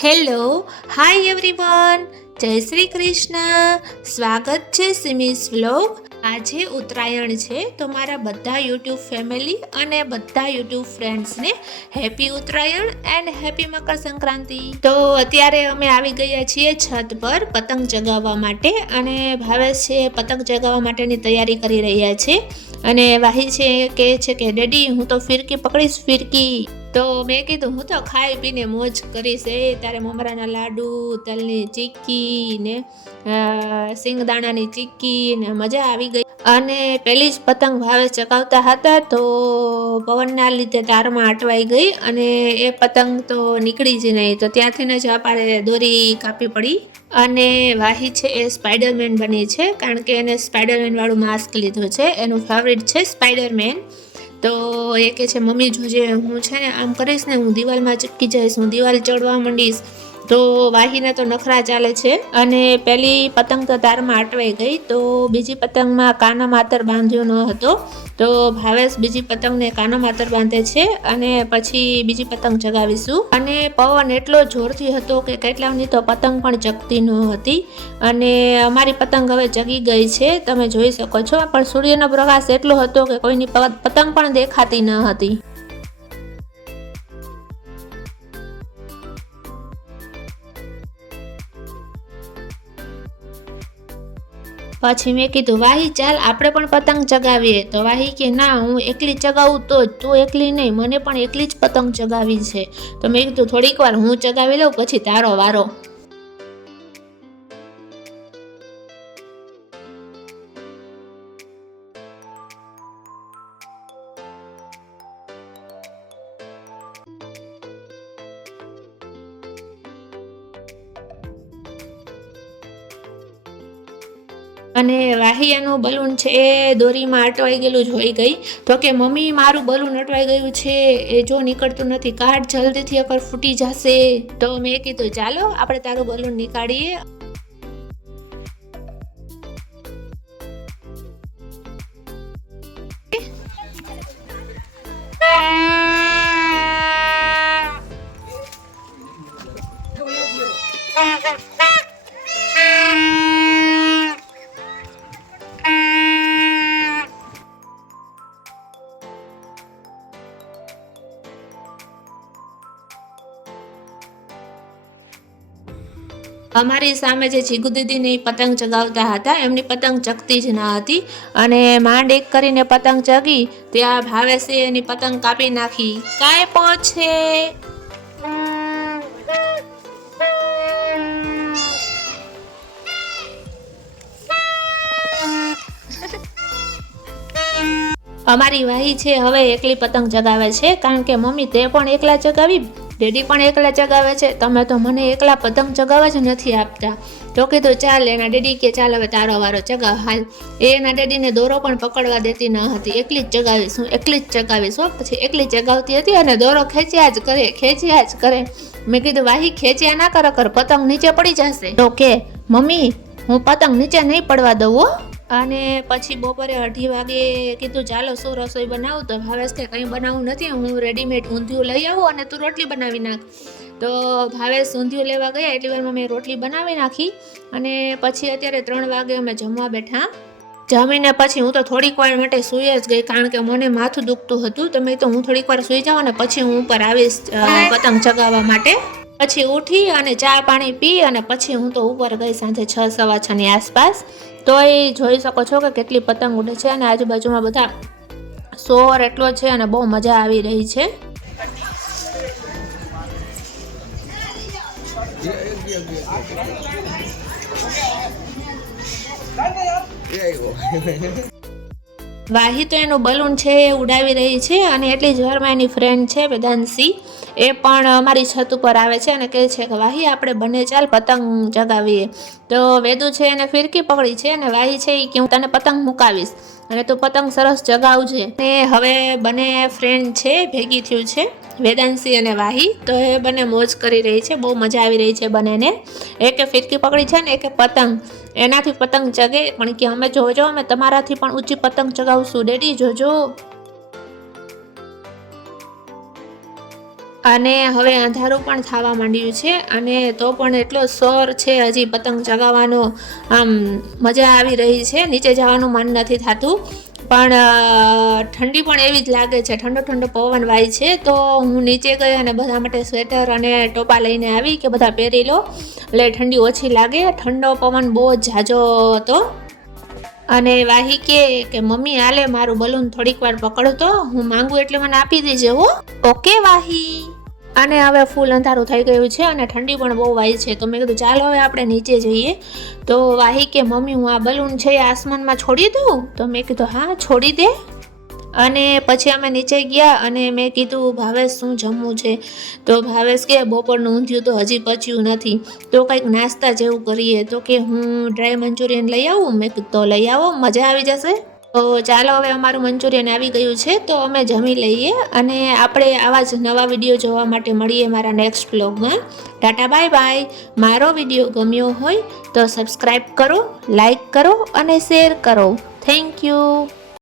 Hello, hi everyone, જય શ્રી કૃષ્ણ. સ્વાગત છે સિમીસ વ્લોગ. આજે ઉત્તરાયણ છે તો મારા બધા યુટ્યુબ ફેમિલી અને બધા યુટ્યુબ ફ્રેન્ડ્સને happy Uttarayan and happy Makar Sankranti. તો અત્યારે અમે આવી ગયા છીએ છત પર પતંગ ચગાવવા માટે અને ભાવેશ છે પતંગ ચગાવવા માટેની તૈયારી કરી રહ્યા છે અને વાહી છે કહે છે કે ડેડી હું તો ફિરકી પકડીશ ફિરકી. તો મેં કીધું હું તો ખાઈ પીને મોજ કરીશ. ત્યારે મમરાના લાડુ, તલની ચીક્કી ને સિંગદાણાની ચીક્કી ને મજા આવી ગઈ. અને પેલી જ પતંગ ભાવે ચગાવતા હતા તો પવનના લીધે તારમાં અટવાઈ ગઈ અને એ પતંગ તો નીકળી જ નહીં. તો ત્યાંથી જ આપણે દોરી કાપી પડી અને વાહી છે એ સ્પાઈડરમેન બની છે કારણ કે એને સ્પાઈડરમેન વાળું માસ્ક લીધું છે. એનું ફેવરિટ છે સ્પાઈડરમેન. તો એ કહે છે મમ્મી જોજે હું છે ને આમ કરીશ ને હું દિવાલમાં ચીપકી જઈશ, હું દિવાલ ચડવા માંડીશ. તો વાહીને તો નખરા ચાલે છે અને પેલી પતંગ તો તારમાં અટવાઈ ગઈ. તો બીજી પતંગમાં કાનો માતર બાંધ્યો ન હતો તો ભાવેશ બીજી પતંગને કાનો માતર બાંધે છે અને પછી બીજી પતંગ ચગાવીશું. અને પવન એટલો જોરથી હતો કે કેટલાની તો પતંગ પણ ચગતી ન હતી અને અમારી પતંગ હવે ચગી ગઈ છે, તમે જોઈ શકો છો. પણ સૂર્યનો પ્રકાશ એટલો હતો કે કોઈની પતંગ પણ દેખાતી ન હતી. પછી મેં કીધું વાહી ચાલ આપણે પણ પતંગ ચગાવીએ. તો વાહી કે ના હું એકલી ચગાવું તો જ, તું એકલી નહીં, મને પણ એકલી જ પતંગ ચગાવી છે. તો મેં કીધું થોડીક વાર હું ચગાવી લઉં પછી તારો વારો. અને વાહિયાનું બલૂન છે એ દોરીમાં અટવાઈ ગયેલું જોઈ ગઈ. તો કે મમ્મી મારું બલૂન અટવાઈ ગયું છે, એ જો નીકળતું નથી, કાઢ જલ્દીથી અગર ફૂટી જશે. તો મેં કીધું ચાલો આપણે તારું બલૂન નીકાળીએ. અમારી સામે જે જીગુ દીદીને પતંગ ચગાવતા હતા એમની પતંગ ચગતી જ ન હતી અને માંડ એક કરીને પતંગ ચગી ત્યાં ભાવેશે એની પતંગ કાપી નાખી. કાંઈ પહોંચે અમારી વાહી છે હવે એકલી પતંગ ચગાવે છે કારણ કે મમ્મી તે પણ એકલા ચગાવી, ડેડી પણ એકલા ચગાવે છે, તમે તો મને એકલા પતંગ ચગાવવા જ નથી આપતા. તો કીધું ચાલ એના ડેડી કે ચાલ હવે તારો વારો ચગાવ હાલ. એના ડેડીને દોરો પણ પકડવા દેતી ન હતી, એકલી જ ચગાવીશ હું, એકલી જ ચગાવીશ હો. પછી એકલી ચગાવતી હતી અને દોરો ખેંચ્યા જ કરે. મેં કીધું વાહી ખેંચ્યા ના કર પતંગ નીચે પડી જશે. તો કે મમ્મી હું પતંગ નીચે નહીં પડવા દઉં હો. અને પછી બપોરે 2:30 વાગે કીધું ચાલો શું રસોઈ બનાવું. તો ભાવેશ કે કંઈ બનાવવું નથી, હું રેડીમેડ ઊંધિયું લઈ આવું અને તું રોટલી બનાવી નાખ. તો ભાવેશ ઊંધિયું લેવા ગયા એટલી વારમાં મેં રોટલી બનાવી નાખી અને પછી અત્યારે 3 વાગે અમે જમવા બેઠા. જમીને પછી હું તો થોડીક વાર માટે સૂઈ જ ગઈ કારણ કે મને માથું દુખતું હતું. તો મેં તો હું થોડીક વાર સૂઈ જાઉં અને પછી હું ઉપર આવીશ પતંગ ચગાવવા માટે. પછી ઉઠી અને ચા પાણી પી અને પછી હું તો ઉપર ગઈ સાંજે 6:15 ની આસપાસ. તો એ જોઈ શકો છો કે કેટલી પતંગ ઉડે છે અને આજુબાજુમાં બધા શોર એટલો છે અને બહુ મજા આવી રહી છે. વાહી તો એનું બલૂન છે એ ઉડાવી રહી છે અને એટલી જ વારમાં એની ફ્રેન્ડ છે વેદાંશી એ પણ અમારી છત ઉપર આવે છે અને કહે છે કે વાહી આપણે બંને ચાલ પતંગ ચગાવીએ. તો વેદુ છે એને ફિરકી પકડી છે અને વાહી છે એ કે હું તને પતંગ મુકાવીશ અને તું પતંગ સરસ ચગાવજે. અને હવે બંને ફ્રેન્ડ છે ભેગી થયું છે વેદાંશી અને વાહી. તો એ બંને મોજ કરી રહી છે, બહુ મજા આવી રહી છે બંનેને. એકે ફિરકી પકડી છે ને એકે પતંગ, એનાથી પતંગ ચગે પણ કે અમે જોજો અમે તમારાથી પણ ઊંચી પતંગ ચગાવશું ડેડી જોજો. અને હવે અંધારું પણ થવા માંડ્યું છે અને તો પણ એટલો શોર છે, હજી પતંગ ચગાવવાનો આમ મજા આવી રહી છે. નીચે જવાનું મન નથી થતું, પણ ઠંડી પણ એવી જ લાગે છે. ઠંડો ઠંડો પવન વાય છે, તો હું નીચે ગઈ અને બધા માટે સ્વેટર અને ટોપા લઈને આવી કે બધા પહેરી લો એટલે ઠંડી ઓછી લાગે. ઠંડો પવન બહુ જ ઝાઝો હતો અને વાહી કે મમ્મી હાલે મારું બલૂન થોડીક વાર પકડતો, હું માંગુ એટલે મને આપી દેજે હો. ઓકે વાહી. અને હવે ફૂલ અંધારું થઈ ગયું છે અને ઠંડી પણ બહુ વાય છે, તો મેં કીધું ચાલો હવે આપણે નીચે જઈએ. તો વાહી કે મમ્મી હું આ બલૂન છે એ આસમાનમાં છોડી દઉં? તો મેં કીધું હા છોડી દે. અને પછી અમે નીચે ગયા અને મેં કીધું ભાવેશ શું જમવું છે? તો ભાવેશ કે બપોરનું ઊંધિયું તો હજી પચ્યું નથી, તો કંઈક નાસ્તા જેવું કરીએ. તો કે હું ડ્રાય મંચુરિયન લઈ આવું? મેં કીધું તો લઈ આવો, મજા આવી જશે. તો ચાલો હવે અમારું મંચુરિયન આવી ગયું છે, તો અમે જમી લઈએ અને આપણે આવા જ નવા વિડીયો જોવા માટે મળીએ મારા નેક્સ્ટ વ્લોગમાં. Tata bye bye. મારો વિડીયો ગમ્યો હોય તો સબસ્ક્રાઈબ કરો, લાઈક કરો અને શેર કરો. Thank you.